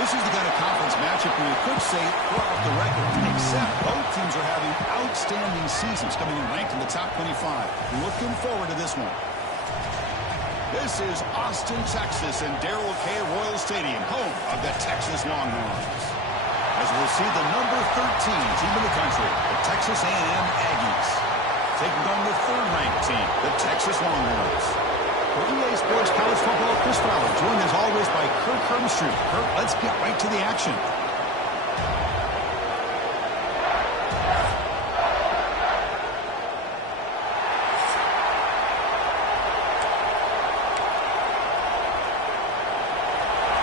This is the kind of conference matchup where you could say throw off the record, except both teams are having outstanding seasons, coming in ranked in the top 25. Looking forward to this one. This is Austin, Texas, and Darrell K. Royal Stadium, home of the Texas Longhorns. As we'll see the number 13 team in the country, the Texas A&M Aggies, taking on the third-ranked team, the Texas Longhorns. For EA Sports College Football, Chris Fowler, joined as always by Kirk Herbstreit. Kirk, let's get right to the action.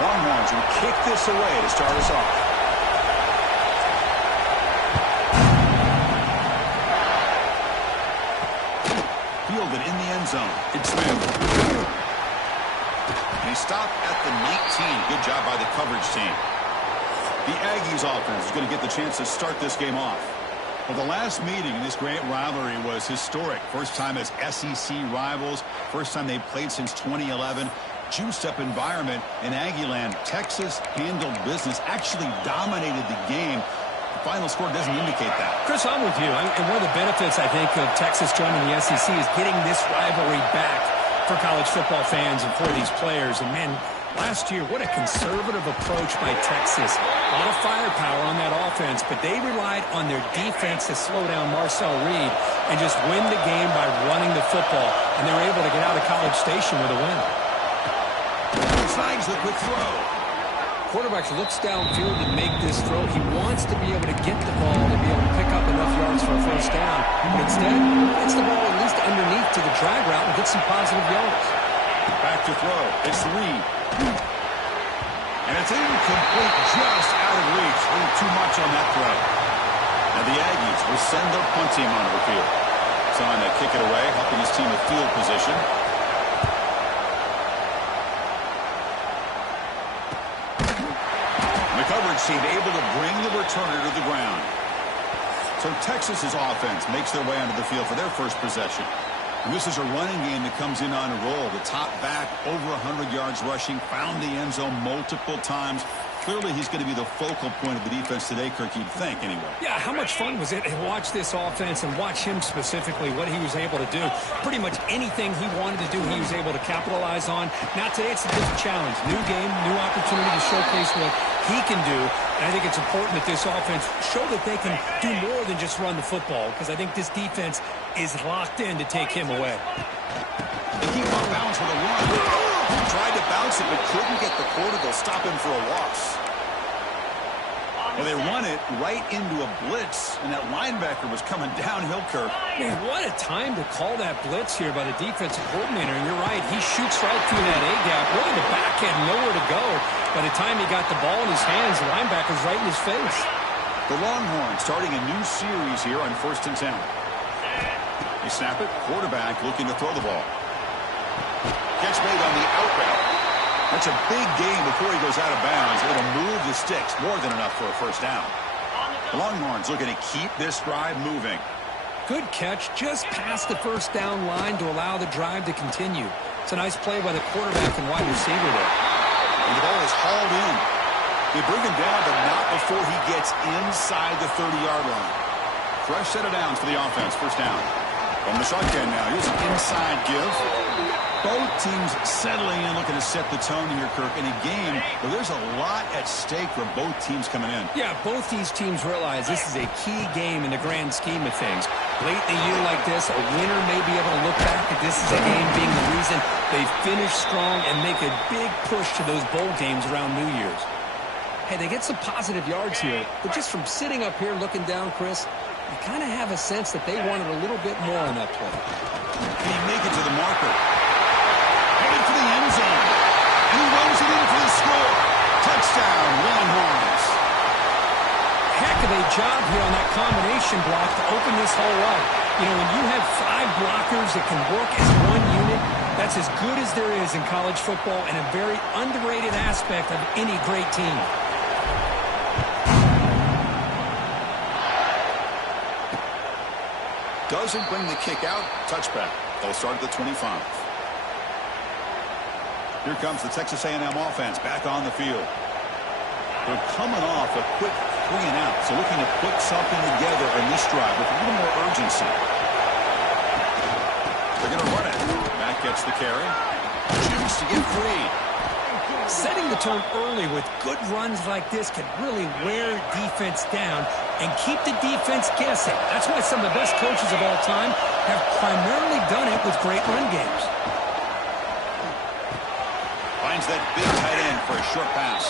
Longhorns will kick this away to start us off. Fielded in the end zone. It's Smith. And he stopped at the 19. Good job by the coverage team. The Aggies offense is going to get the chance to start this game off. Well, the last meeting in this great rivalry was historic. First time as SEC rivals. First time they played since 2011. Juiced-up environment in Aggieland. Texas handled business, actually dominated the game. The final score doesn't indicate that. Chris, I'm with you. And one of the benefits, I think, of Texas joining the SEC is getting this rivalry back for college football fans and for these players. And, man, last year, what a conservative approach by Texas. A lot of firepower on that offense, but they relied on their defense to slow down Marcel Reed and just win the game by running the football. And they were able to get out of College Station with a win. Slides the quick throw. Quarterback looks downfield to make this throw. He wants to be able to get the ball to be able to pick up enough yards for a first down. But instead, gets the ball at least underneath to the drag route and gets some positive yards. Back to throw. It's Reed. And it's incomplete, just out of reach. A little too much on that throw. Now the Aggies will send their punt team onto the field. Time to kick it away, helping his team with field position. Team able to bring the returner to the ground. So Texas's offense makes their way onto the field for their first possession. And this is a running game that comes in on a roll. The top back, over 100 yards rushing, found the end zone multiple times. Clearly, he's going to be the focal point of the defense today, Kirk, you'd think, anyway. Yeah, how much fun was it to watch this offense and watch him specifically, what he was able to do. Pretty much anything he wanted to do, he was able to capitalize on. Now, today, it's a different challenge. New game, new opportunity to showcase what he can do. And I think it's important that this offense show that they can do more than just run the football, because I think this defense is locked in to take him away. They keep on bounds with a run. Tried to bounce it, but couldn't get the quarter. They'll stop him for a loss. Well, they run it right into a blitz, and that linebacker was coming downhill, Kirk. Man, what a time to call that blitz here by the defensive coordinator. And you're right, he shoots right through that A-gap. Really, the back had nowhere to go. By the time he got the ball in his hands, the linebacker's right in his face. The Longhorns starting a new series here on 1st and 10. They snap it. Quarterback looking to throw the ball. Catch made on the out route. That's a big gain before he goes out of bounds. It'll move the sticks, more than enough for a first down. The Longhorns looking to keep this drive moving. Good catch just past the first down line to allow the drive to continue. It's a nice play by the quarterback and wide receiver there. And the ball is hauled in. They bring him down, but not before he gets inside the 30-yard line. Fresh set of downs for the offense. First down. From the shotgun now. Here's an inside give. Both teams settling in, looking to set the tone here, Kirk, in a game where there's a lot at stake for both teams coming in. Yeah, both these teams realize this is a key game in the grand scheme of things. Late in the year like this, a winner may be able to look back at this as a game being the reason they finish strong and make a big push to those bowl games around New Year's. Hey, they get some positive yards here, but just from sitting up here looking down, Chris, you kind of have a sense that they wanted a little bit more on that play. Can he make it to the marker? Headed for the end zone. And he runs it in for the score. Touchdown, Longhorns. Heck of a job here on that combination block to open this hole up. You know, when you have 5 blockers that can work as one unit, that's as good as there is in college football and a very underrated aspect of any great team. Doesn't bring the kick out. Touchback. They'll start at the 25. Here comes the Texas A&M offense back on the field. They're coming off a quick 3 and out, so looking to put something together in this drive with a little more urgency. They're going to run it. Matt gets the carry. Shoots to get free. Setting the tone early with good runs like this can really wear defense down and keep the defense guessing. That's why some of the best coaches of all time have primarily done it with great run games. Finds that big tight end for a short pass.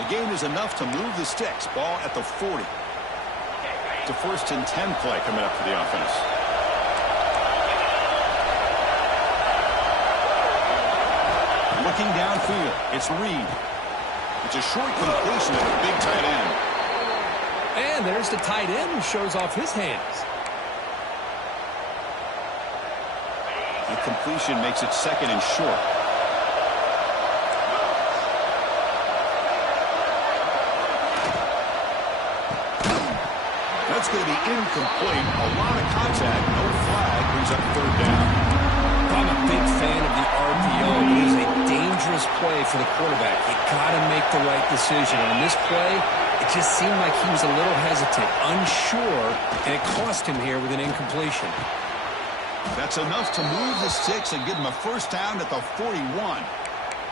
The gain is enough to move the sticks. Ball at the 40. It's a 1st and 10 play coming up for the offense. Looking downfield, it's Reed. It's a short completion of the big tight end. And there's the tight end who shows off his hands. The completion makes it 2nd and short. That's going to be incomplete. A lot of contact, no flag, brings up 3rd down. I'm a big fan of the RPO. It is a dangerous play for the quarterback. You got to make the right decision. On this play, it just seemed like he was a little hesitant, unsure, and it cost him here with an incompletion. That's enough to move the sticks and give him a 1st down at the 41.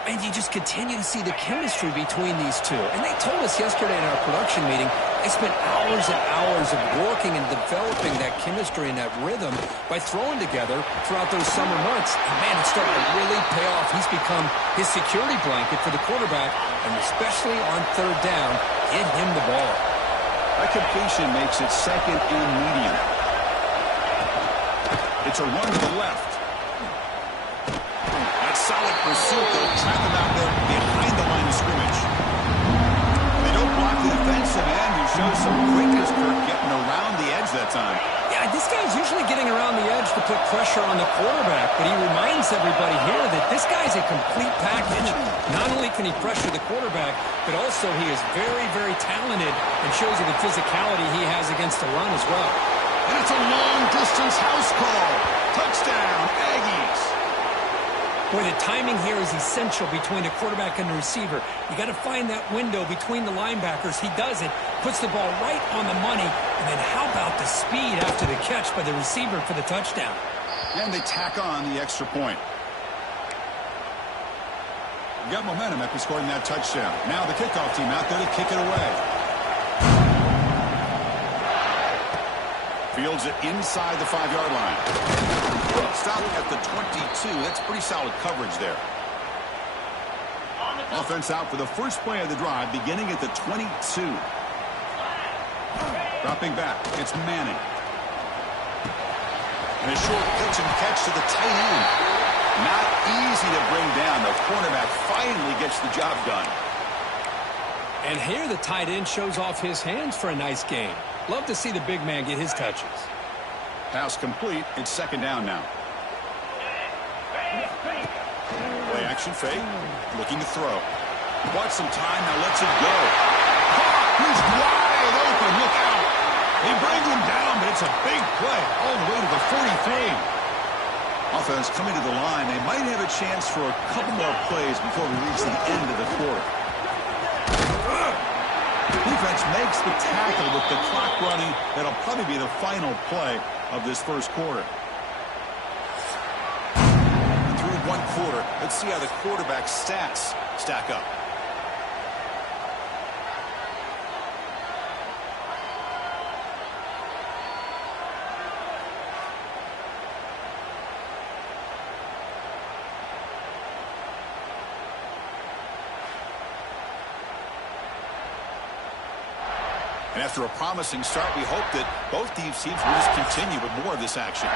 And you just continue to see the chemistry between these two. And they told us yesterday in our production meeting, they spent hours and hours of working and developing that chemistry and that rhythm by throwing together throughout those summer months. And, man, it's starting to really pay off. He's become his security blanket for the quarterback, and especially on 3rd down, get him the ball. That completion makes it 2nd and medium. It's a run to the left. Solid pursuit, though. Trap him out there behind the line of scrimmage. They don't block the defensive end, who shows some quickness, Kirk, getting around the edge that time. Yeah, this guy's usually getting around the edge to put pressure on the quarterback, but he reminds everybody here that this guy's a complete package. Not only can he pressure the quarterback, but also he is very, very talented and shows you the physicality he has against the run as well. And it's a long-distance house call. Touchdown, Aggies. Boy, the timing here is essential between the quarterback and the receiver. You got to find that window between the linebackers. He does it, puts the ball right on the money, and then how about the speed after the catch by the receiver for the touchdown? And they tack on the extra point. You got momentum after scoring that touchdown. Now the kickoff team out there to kick it away. Fields it inside the 5-yard line. Stopping at the 22. That's pretty solid coverage there. Offense out for the first play of the drive, beginning at the 22. Dropping back, it's Manning. And a short pitch and catch to the tight end. Not easy to bring down. The cornerback finally gets the job done. And here the tight end shows off his hands for a nice game. Love to see the big man get his touches. Pass complete. It's 2nd down now. Play action fake. Looking to throw. Bought some time. Now lets it go. He's wide open. Look out. They bring him down, but it's a big play all the way to the 43. Offense coming to the line. They might have a chance for a couple more plays before we reach the end of the quarter. Defense makes the tackle with the clock running. That'll probably be the final play of this first quarter. Through 1 quarter, let's see how the quarterback's stats stack up. And after a promising start, we hope that both these teams will just continue with more of this action.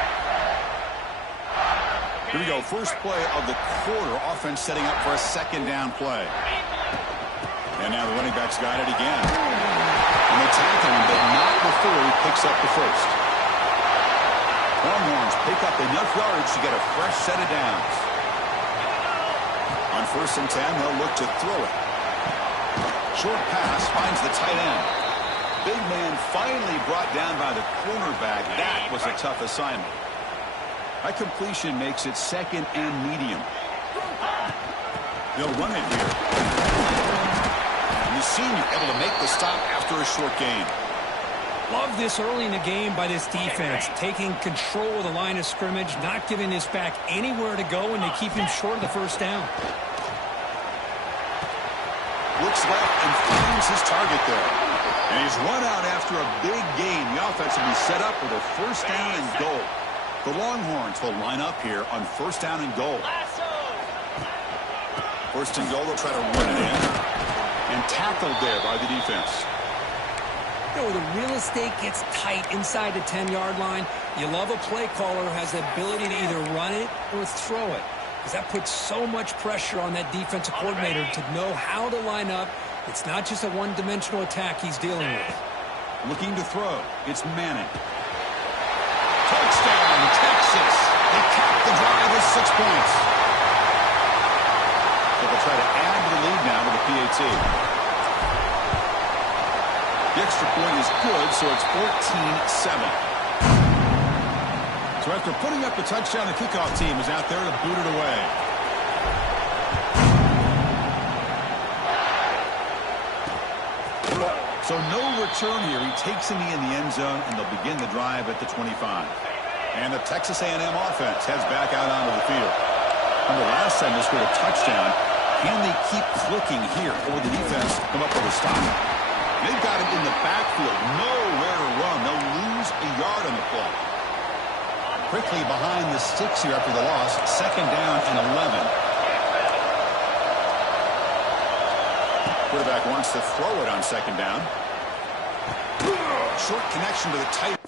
Here we go. First play of the quarter. Offense setting up for a 2nd down play. And now the running back's got it again. And they tackle him, but not before he picks up the first. Longhorns pick up enough yards to get a fresh set of downs. On 1st and 10, they'll look to throw it. Short pass finds the tight end. Big man finally brought down by the cornerback. That was a tough assignment. That completion makes it 2nd and medium. They'll run it here. And the the senior, able to make the stop after a short gain. Love this early in the game by this defense, taking control of the line of scrimmage, not giving this back anywhere to go, and they keep him short of the first down. Looks left and finds his target there. And he's run out after a big gain. The offense will be set up with a first down and goal. The Longhorns will line up here on first down and goal. First and goal, they'll try to run it in. And tackled there by the defense. You know, the real estate gets tight inside the 10-yard line. You love a play caller who has the ability to either run it or throw it, because that puts so much pressure on that defensive coordinator to know how to line up. It's not just a one-dimensional attack he's dealing with. Looking to throw. It's Manning. Touchdown, Texas. They cap the drive with 6 points. So they'll try to add to the lead now with the PAT. The extra point is good, so it's 14-7. So after putting up the touchdown, the kickoff team is out there to boot it away. So no return here. He takes him in the end zone, and they'll begin the drive at the 25. And the Texas A&M offense heads back out onto the field. Remember last time they scored a touchdown. Can they keep clicking here, or the defense come up with a stop? They've got him in the backfield. Nowhere to run. They'll lose a yard on the play. Quickly behind the sticks here after the loss. Second down and 11. Quarterback wants to throw it on second down. Short connection to the tight.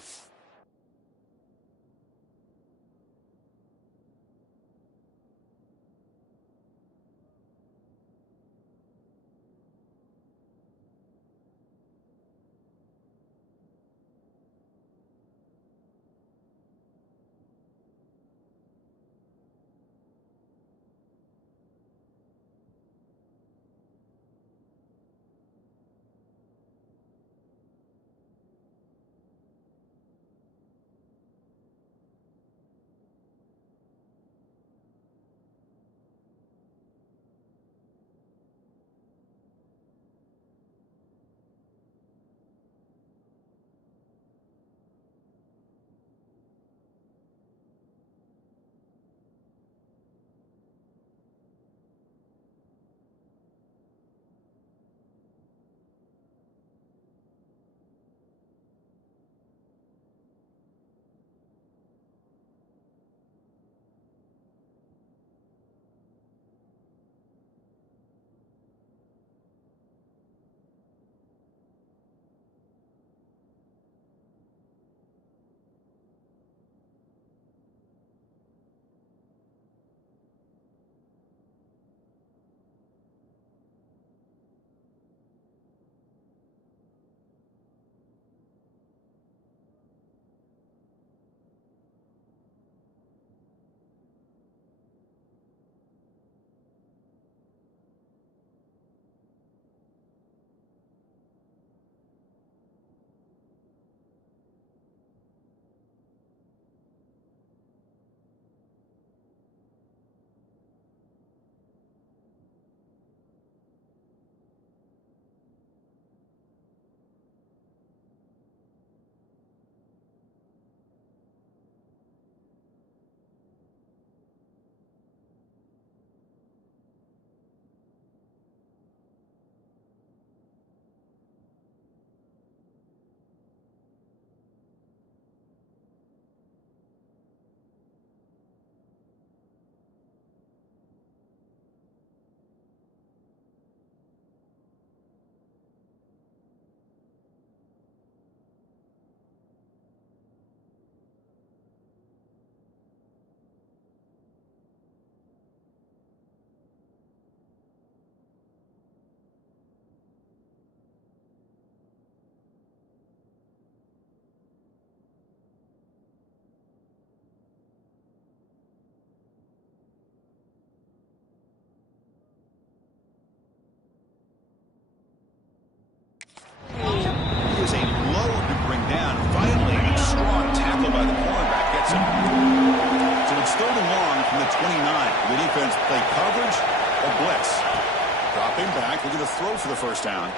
Dropping back, looking to throw for the first down.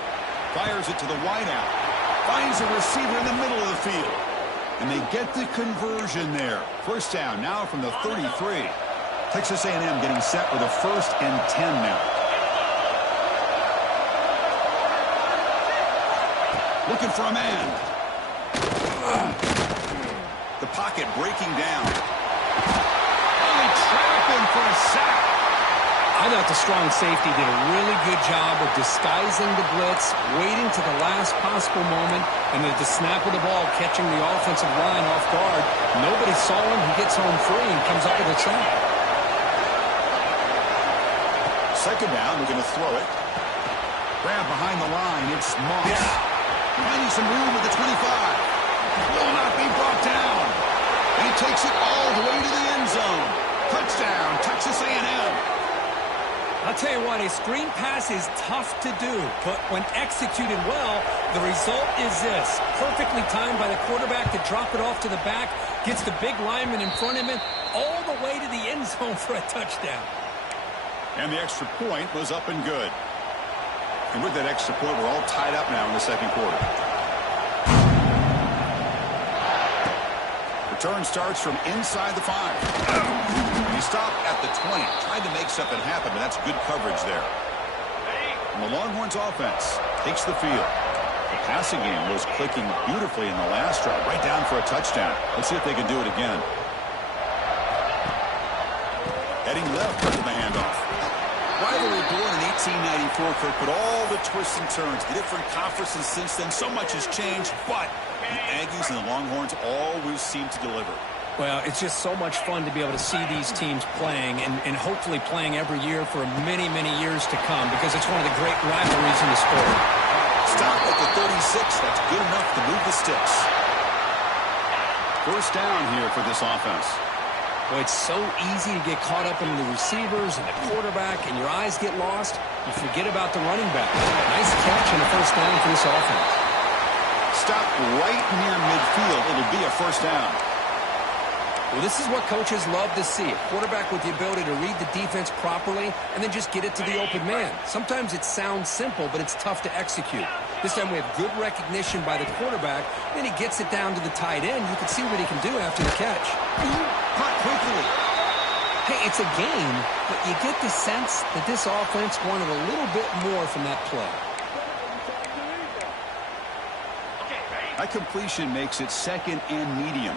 Fires it to the wide out. Finds a receiver in the middle of the field. And they get the conversion there. First down now from the 33. Texas A&M getting set with a 1st and 10 now. Looking for a man. The pocket breaking down. Only trap him for a sack. I thought the strong safety did a really good job of disguising the blitz, waiting to the last possible moment, and at the snap of the ball, catching the offensive line off guard. Nobody saw him. He gets home free and comes up with a sack. Second down, we're going to throw it. Grab behind the line. It's Moss. Finding some room at the 25. Will not be brought down. And he takes it all the way to the end zone. Touchdown, Texas A&M. I'll tell you what, a screen pass is tough to do, but when executed well, the result is this. Perfectly timed by the quarterback to drop it off to the back, gets the big lineman in front of him, all the way to the end zone for a touchdown. And the extra point was up and good. And with that extra point, we're all tied up now in the second quarter. Return starts from inside the 5. He stopped at the 20. Tried to make something happen, but that's good coverage there. And the Longhorns offense takes the field. The passing game was clicking beautifully in the last drive, right down for a touchdown. Let's see if they can do it again. Heading left for the handoff. Rivalry born in 1894, Kirk, but all the twists and turns, the different conferences since then, so much has changed, but the Aggies and the Longhorns always seem to deliver. Well, it's just so much fun to be able to see these teams playing and hopefully playing every year for many, many years to come because it's one of the great rivalries in the sport. Stop at the 36. That's good enough to move the sticks. First down here for this offense. Well, it's so easy to get caught up in the receivers and the quarterback, and your eyes get lost. You forget about the running back. Nice catch and a first down for this offense. Stop right near midfield. It'll be a first down. Well, this is what coaches love to see. A quarterback with the ability to read the defense properly and then just get it to the open man. Sometimes it sounds simple, but it's tough to execute. This time we have good recognition by the quarterback. Then he gets it down to the tight end. You can see what he can do after the catch. Caught quickly. Hey, it's a game, but you get the sense that this offense wanted a little bit more from that play. That completion makes it second and medium.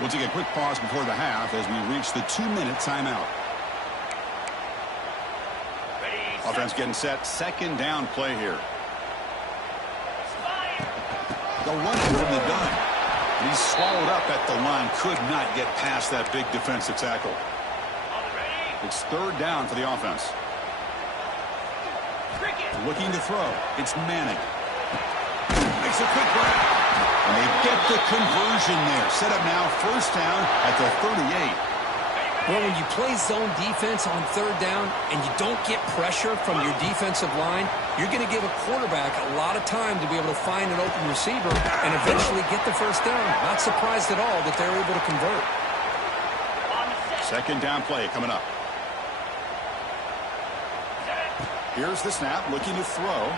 We'll take a quick pause before the half as we reach the 2-minute timeout. Offense getting set. Second down play here. They'll run it from the gun. And he's swallowed up at the line. Could not get past that big defensive tackle. It's third down for the offense. Looking to throw. It's Manning. Makes a quick grab. And they get the conversion there. Set up now, first down at the 38. Well, when you play zone defense on third down and you don't get pressure from your defensive line, you're going to give a quarterback a lot of time to be able to find an open receiver and eventually get the first down. Not surprised at all that they're able to convert. Second down play coming up. Here's the snap, looking to throw.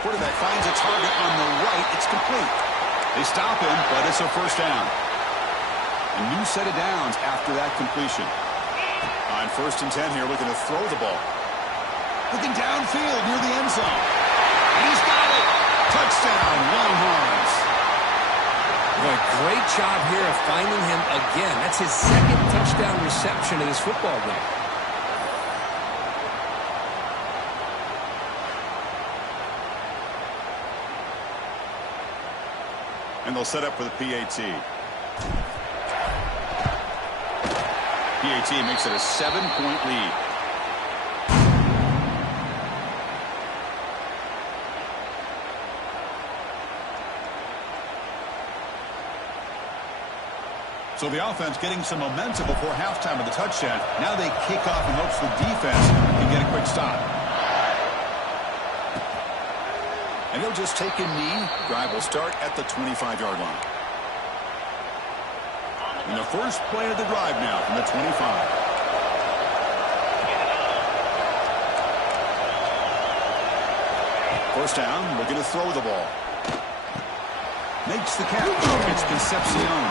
Quarterback finds a target on the right. It's complete. They stop him, but it's a first down. A new set of downs after that completion. On first and 10 here, looking to throw the ball. Looking downfield near the end zone. And he's got it. Touchdown, Longhorns. Boy, great job here of finding him again. That's his second touchdown reception of this football game. And they'll set up for the PAT. PAT makes it a 7-point lead. So the offense getting some momentum before halftime of the touchdown. Now they kick off in hopes the defense can get a quick stop. And he'll just take a knee. Drive will start at the 25-yard line. And the first play of the drive now from the 25. First down, looking to throw the ball. Makes the catch. It's Concepcion.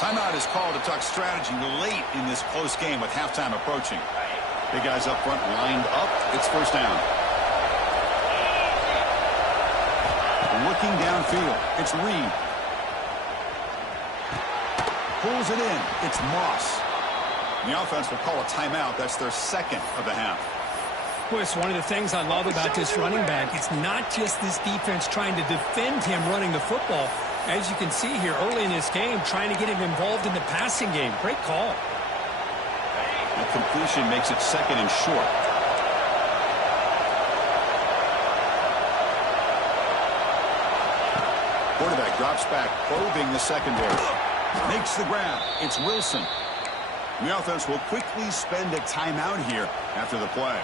Timeout is called to talk strategy late in this close game with halftime approaching. Big guys up front lined up. It's first down. Looking downfield. It's Reed. Pulls it in. It's Moss. The offense will call a timeout. That's their second of the half. Well, it's one of the things I love about this running back. It's not just this defense trying to defend him running the football. As you can see here early in this game, trying to get him involved in the passing game. Great call. The completion makes it second and short. Quarterback drops back, probing the secondary. Makes the grab. It's Wilson. The offense will quickly spend a timeout here after the play.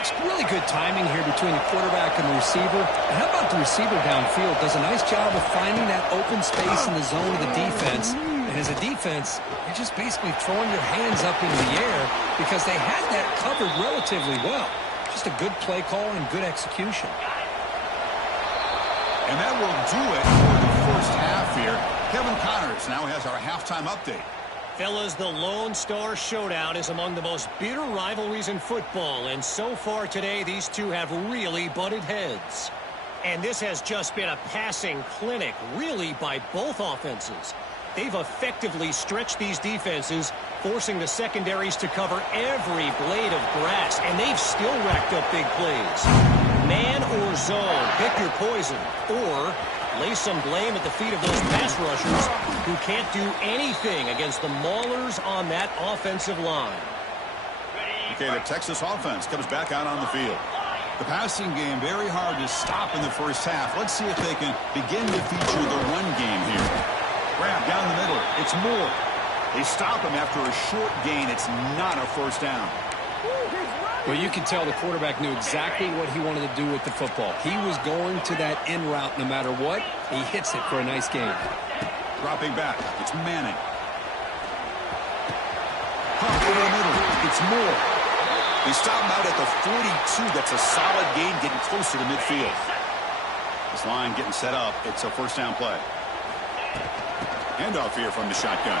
It's really good timing here between the quarterback and the receiver. And how about the receiver downfield? Does a nice job of finding that open space in the zone of the defense. And as a defense, you're just basically throwing your hands up into the air because they had that covered relatively well. Just a good play call and good execution. And that will do it for the first half here. Kevin Connors now has our halftime update. Fellas, the Lone Star Showdown is among the most bitter rivalries in football, and so far today, these two have really butted heads. And this has just been a passing clinic, really, by both offenses. They've effectively stretched these defenses, forcing the secondaries to cover every blade of grass, and they've still racked up big plays. Man or zone, pick your poison, or lay some blame at the feet of those pass rushers who can't do anything against the maulers on that offensive line. Okay, the Texas offense comes back out on the field. The passing game very hard to stop in the first half. Let's see if they can begin to feature the run game here. Grab down the middle. It's Moore. They stop him after a short gain. It's not a first down. Well, you can tell the quarterback knew exactly what he wanted to do with the football. He was going to that in route no matter what. He hits it for a nice gain. Dropping back. It's Manning. Pump over the middle. It's Moore. They stop him out at the 42. That's a solid gain, getting closer to midfield. This line getting set up. It's a first down play. Handoff here from the shotgun.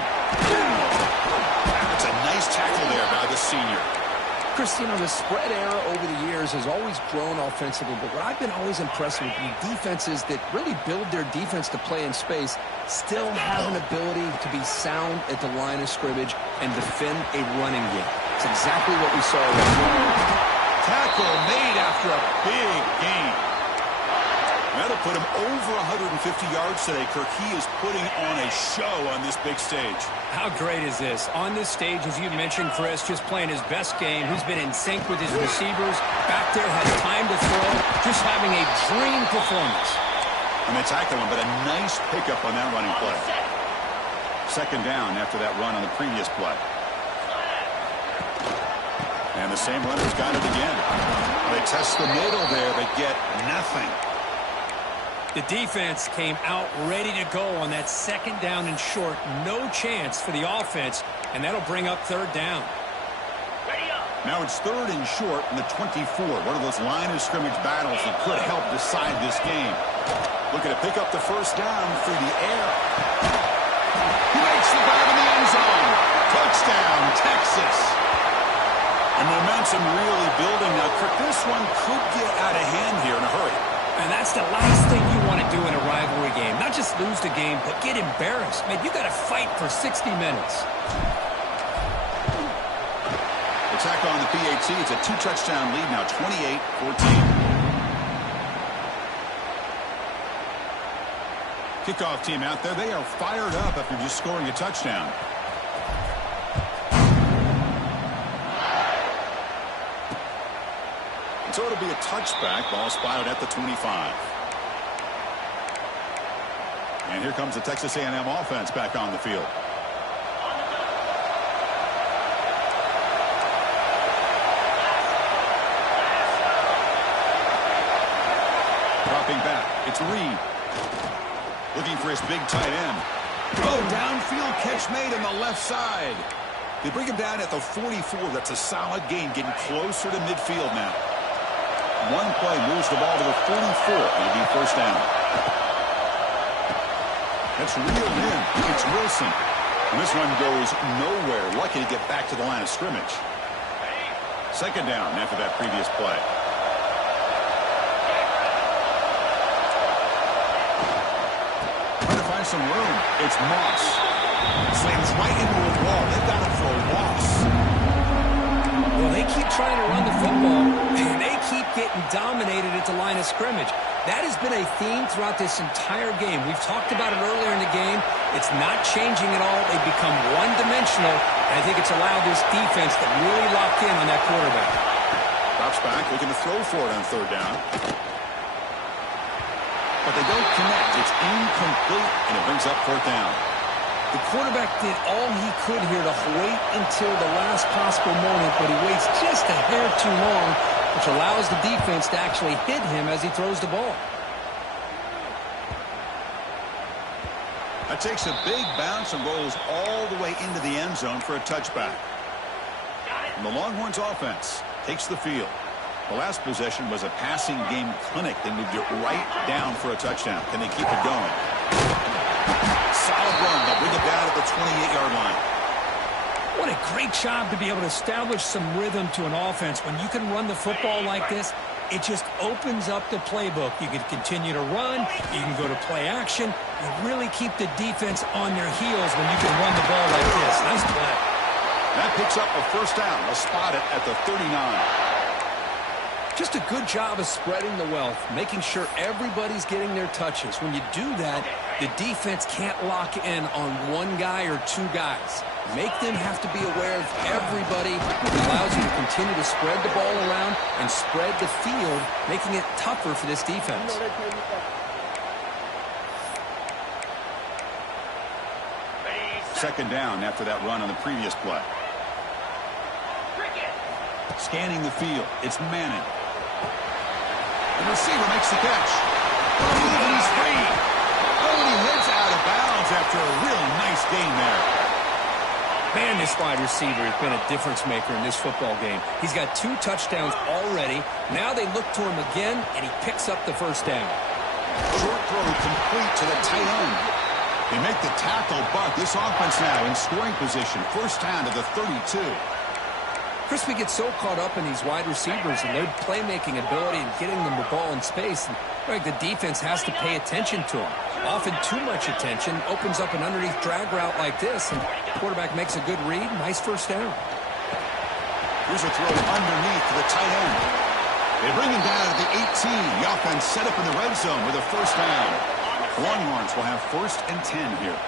It's a nice tackle there by the senior. Chris, you know, the spread era over the years has always grown offensively, but what I've been always impressed with the defenses that really build their defense to play in space still have an ability to be sound at the line of scrimmage and defend a running game. It's exactly what we saw right here. Tackle made after a big gain. That'll put him over 150 yards today. Kirk, he is putting on a show on this big stage. How great is this? On this stage, as you mentioned, Chris, just playing his best game. He's been in sync with his receivers. Back there, has time to throw. Just having a dream performance. And they tackle him, but a nice pickup on that running play. Second down after that run on the previous play. And the same runner's got it again. They test the middle there, but get nothing. The defense came out ready to go on that second down and short. No chance for the offense, and that'll bring up third down. Now it's third and short in the 24. One of those line of scrimmage battles that could help decide this game. Looking to pick up the first down through the air. He makes the grab in the end zone. Touchdown, Texas. And momentum really building now. This one could get out of hand here in a hurry. And that's the last thing you want to do in a rivalry game. Not just lose the game, but get embarrassed. Man, you got to fight for 60 minutes. Attack on the PAT. It's a 2-touchdown lead now, 28-14. Kickoff team out there. They are fired up after just scoring a touchdown. So it'll be a touchback. Ball spotted at the 25. And here comes the Texas A&M offense back on the field. Dropping back. It's Reed. Looking for his big tight end. Oh, downfield catch made on the left side. They bring him down at the 44. That's a solid gain, getting closer to midfield now. One play moves the ball to the 44. It'll be first down. That's reeled in. It's Wilson. And this run goes nowhere. Lucky to get back to the line of scrimmage. Second down after that previous play. Trying to find some room. It's Moss. Slams right into a wall. They've got him for a loss. Well, they keep trying to run the football, and they keep getting dominated at the line of scrimmage. That has been a theme throughout this entire game. We've talked about it earlier in the game. It's not changing at all. They've become one-dimensional, and I think it's allowed this defense to really lock in on that quarterback. Drops back, looking to throw for it on third down. But they don't connect. It's incomplete, and it brings up fourth down. The quarterback did all he could here to wait until the last possible moment, but he waits just a hair too long, which allows the defense to actually hit him as he throws the ball. That takes a big bounce and rolls all the way into the end zone for a touchback. And the Longhorns offense takes the field. The last possession was a passing game clinic. They moved it right down for a touchdown. Can they keep it going? Solid run. They'll bring it down at the 28-yard line. What a great job to be able to establish some rhythm to an offense. When you can run the football like this, it just opens up the playbook. You can continue to run. You can go to play action. You really keep the defense on their heels when you can run the ball like this. Nice play. That picks up a first down. They'll spot it at the 39. Just a good job of spreading the wealth, making sure everybody's getting their touches. When you do that, the defense can't lock in on one guy or two guys. Make them have to be aware of everybody. It allows you to continue to spread the ball around and spread the field, making it tougher for this defense. Second down after that run on the previous play. Scanning the field, it's Manning. The receiver makes the catch. Oh, and he's free. Oh, and he heads out of bounds after a real nice gain there. Man, this wide receiver has been a difference maker in this football game. He's got 2 touchdowns already. Now they look to him again, and he picks up the first down. Short throw complete to the tight end. They make the tackle, but this offense now in scoring position. First down to the 32. Crispy gets so caught up in these wide receivers and their playmaking ability and getting them the ball in space. And the defense has to pay attention to them. Often too much attention opens up an underneath drag route like this, and the quarterback makes a good read. Nice first down. Here's a throw underneath to the tight end. They bring him down at the 18. The offense set up in the red zone with a first down. The Longhorns will have first and 10 here.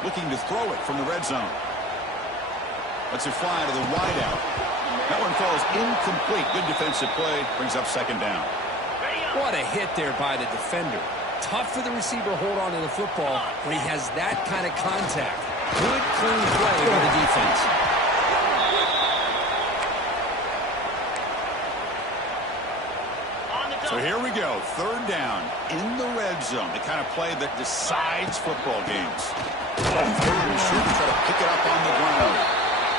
Looking to throw it from the red zone. Lets it fly to the wideout. That one falls incomplete. Good defensive play. Brings up second down. What a hit there by the defender. Tough for the receiver to hold on to the football when he has that kind of contact. Good, clean play by the defense. So here we go. Third down in the red zone. The kind of play that decides football games. Third and short, try to pick it up on the ground.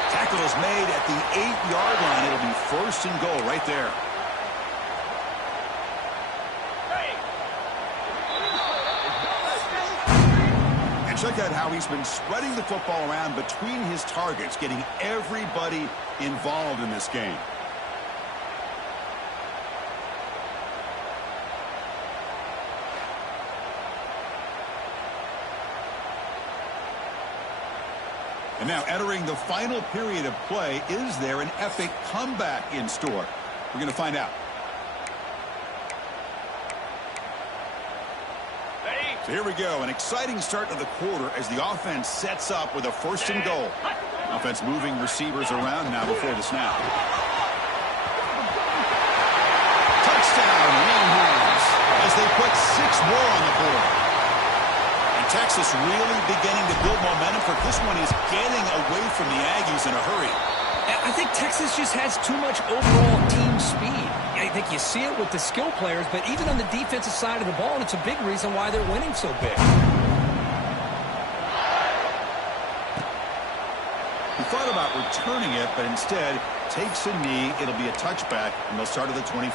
Tackle is made at the 8-yard line. It'll be first and goal right there. And check out how he's been spreading the football around between his targets, getting everybody involved in this game. And now entering the final period of play, is there an epic comeback in store? We're going to find out. So here we go, an exciting start to the quarter as the offense sets up with a first and goal. Offense moving receivers around now before the snap. Touchdown, Longhorns, as they put 6 more on the board. Texas really beginning to build momentum for this one. Is getting away from the Aggies in a hurry. I think Texas just has too much overall team speed. I think you see it with the skill players, but even on the defensive side of the ball, and it's a big reason why they're winning so big. He thought about returning it, but instead takes a knee. It'll be a touchback, and they'll start at the 25.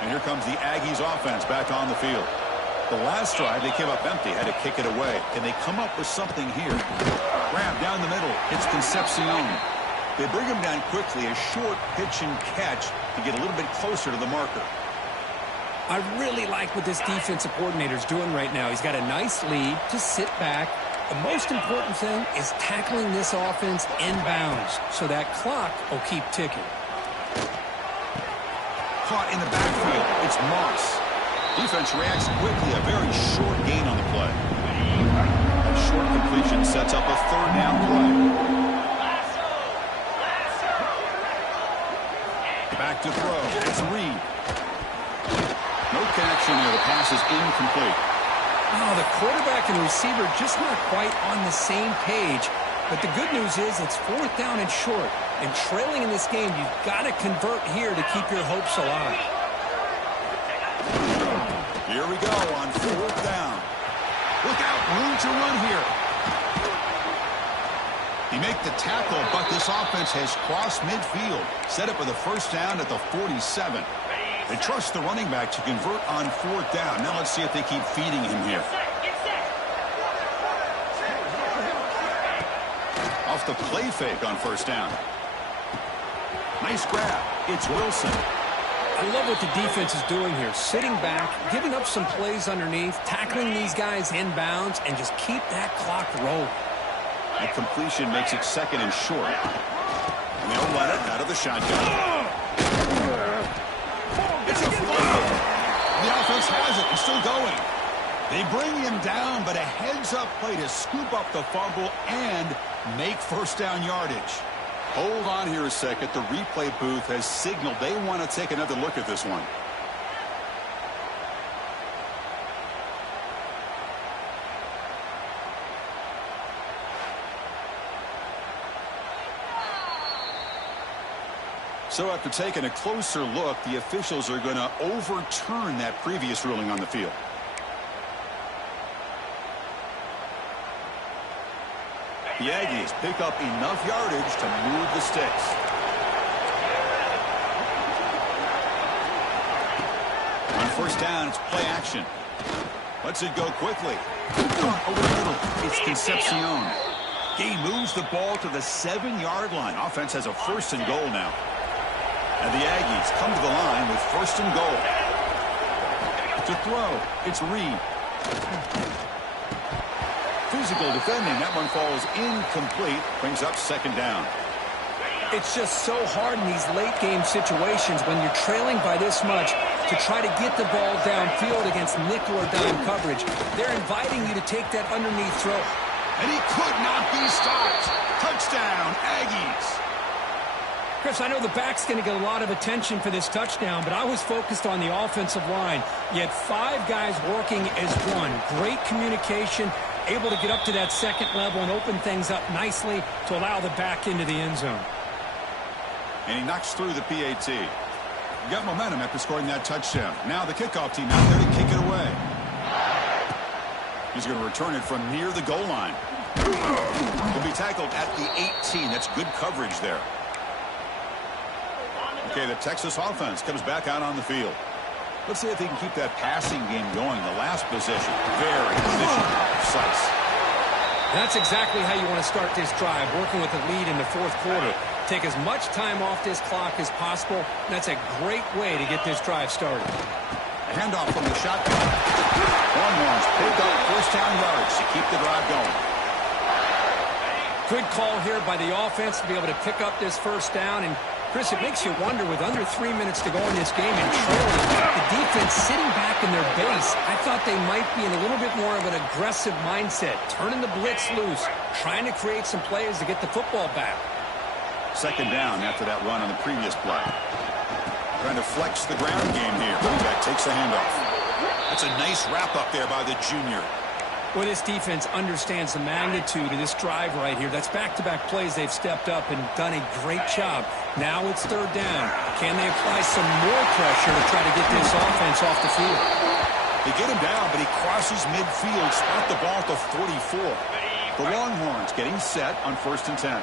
And here comes the Aggies offense back on the field. The last drive, they came up empty, had to kick it away. Can they come up with something here? Grab down the middle. It's Concepcion. They bring him down quickly, a short pitch and catch to get a little bit closer to the marker. I really like what this defensive coordinator is doing right now. He's got a nice lead to sit back. The most important thing is tackling this offense inbounds so that clock will keep ticking. Caught in the backfield. It's Moss. Defense reacts quickly. A very short gain on the play. A short completion sets up a third down play. Back to throw. It's Reed. No connection there. The pass is incomplete. Oh, the quarterback and receiver just not quite on the same page. But the good news is it's fourth down and short. And trailing in this game, you've got to convert here to keep your hopes alive. Here we go on fourth down. Look out, room to run here. He made the tackle, but this offense has crossed midfield. Set up for the first down at the 47. They trust the running back to convert on fourth down. Now let's see if they keep feeding him here. Off the play fake on first down. Nice grab. It's Wilson. I love what the defense is doing here. Sitting back, giving up some plays underneath, tackling these guys inbounds, and just keep that clock rolling. A completion makes it second and short. And they'll run it out of the shotgun. It's a fumble. The offense has it and still going. They bring him down, but a heads-up play to scoop up the fumble and make first down yardage. Hold on here a second. The replay booth has signaled they want to take another look at this one. So after taking a closer look, the officials are going to overturn that previous ruling on the field. The Aggies pick up enough yardage to move the sticks. On first down, it's play action. Lets it go quickly. Over the middle, it's Concepcion. He moves the ball to the 7-yard line. Offense has a first and goal now. And the Aggies come to the line with first and goal. To throw, it's Reed. Physical defending. That one falls incomplete. Brings up second down. It's just so hard in these late-game situations when you're trailing by this much to try to get the ball downfield against nickel or dime coverage. They're inviting you to take that underneath throw. And he could not be stopped. Touchdown, Aggies. Chris, I know the back's going to get a lot of attention for this touchdown, but I was focused on the offensive line. You had 5 guys working as one. Great communication, able to get up to that second level and open things up nicely to allow the back into the end zone. And he knocks through the PAT. He got momentum after scoring that touchdown. Now the kickoff team out there to kick it away. He's going to return it from near the goal line. He'll be tackled at the 18. That's good coverage there. Okay, the Texas offense comes back out on the field. Let's see if they can keep that passing game going. The last possession, very efficient, precise. That's exactly how you want to start this drive, working with the lead in the fourth quarter. Take as much time off this clock as possible. That's a great way to get this drive started. A handoff from the shotgun. Longhorns pick up first down yards to keep the drive going. Good call here by the offense to be able to pick up this first down. And Chris, it makes you wonder, with under 3 minutes to go in this game and trailing, the defense sitting back in their base, I thought they might be in a little bit more of an aggressive mindset, turning the blitz loose, trying to create some plays to get the football back. Second down after that run on the previous play. Trying to flex the ground game here. Running back takes the handoff. That's a nice wrap up there by the junior. Well, this defense understands the magnitude of this drive right here. That's back-to-back plays. They've stepped up and done a great job. Now it's third down. Can they apply some more pressure to try to get this offense off the field? They get him down, but he crosses midfield, spot the ball at the 44. The Longhorns getting set on 1st and 10.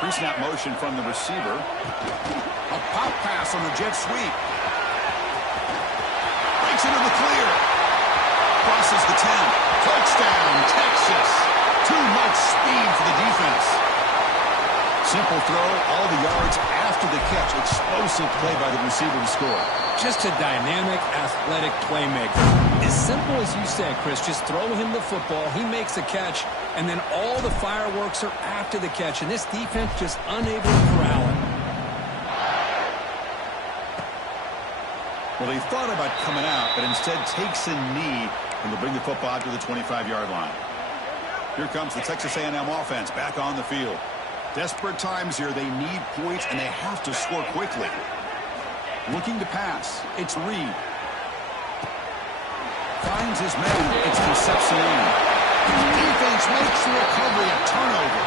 Pre-snap motion from the receiver. A pop pass on the jet sweep. Breaks into the clear. Crosses the 10. Touchdown, Texas. Too much speed for the defense. Simple throw, all the yards after the catch. Explosive play by the receiver to score. Just a dynamic, athletic playmaker. As simple as you said, Chris, just throw him the football, he makes a catch, and then all the fireworks are after the catch, and this defense just unable to corral him. Well, they thought about coming out, but instead takes a knee, and they'll bring the football out to the 25-yard line. Here comes the Texas A&M offense back on the field. Desperate times here. They need points, and they have to score quickly. Looking to pass. It's Reed. Finds his man. It's Concepcion. Defense makes the recovery. A turnover.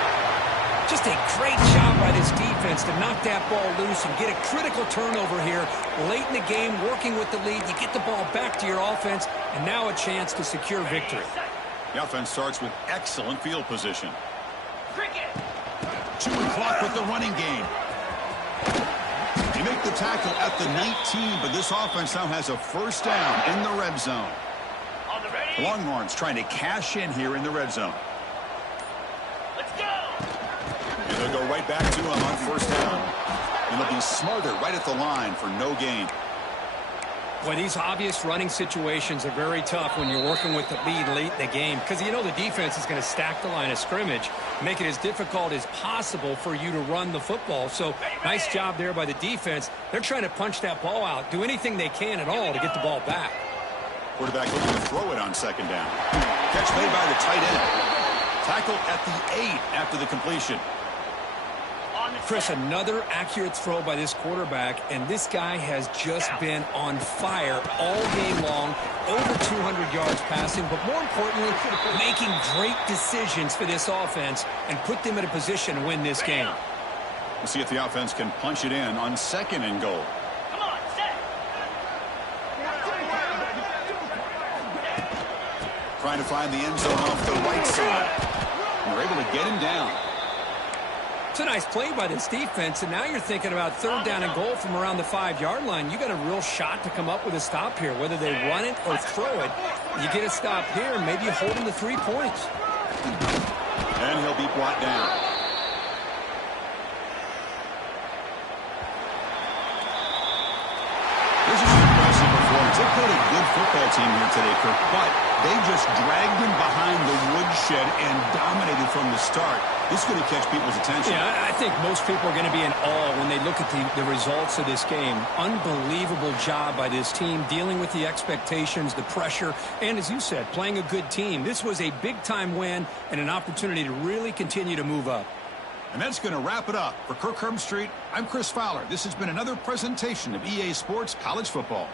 Just a great job by this defense to knock that ball loose and get a critical turnover here late in the game, working with the lead. You get the ball back to your offense, and now a chance to secure victory. The offense starts with excellent field position. Chewing clock with the running game. They make the tackle at the 19, but this offense now has a first down in the red zone. The Longhorns trying to cash in here in the red zone. Let's go. And they'll go right back to him on first down. And they'll be smarter right at the line for no gain. Boy, these obvious running situations are very tough when you're working with the lead late in the game because you know the defense is going to stack the line of scrimmage, make it as difficult as possible for you to run the football. So nice job there by the defense. They're trying to punch that ball out, do anything they can at all to get the ball back. Quarterback looking to throw it on second down. Catch made by the tight end. Tackle at the 8 after the completion. Chris, another accurate throw by this quarterback, and this guy has just been on fire all game long, over 200 yards passing, but more importantly, making great decisions for this offense and put them in a position to win this game. We'll see if the offense can punch it in on 2nd and goal. Come on, set. Trying to find the end zone off the right side. And they're able to get him down. It's a nice play by this defense, and now you're thinking about 3rd down and goal from around the 5-yard line. You got a real shot to come up with a stop here, whether they run it or throw it. You get a stop here, maybe you hold them to 3 points. And he'll be brought down. This is an impressive performance. They played a good football team here today, Kirk, but they just dragged him behind the woodshed and dominated from the start. This is going to catch people's attention. Yeah, I think most people are going to be in awe when they look at the results of this game. Unbelievable job by this team, dealing with the expectations, the pressure, and as you said, playing a good team. This was a big-time win and an opportunity to really continue to move up. And that's going to wrap it up. For Kirk Herbstreit, I'm Chris Fowler. This has been another presentation of EA Sports College Football.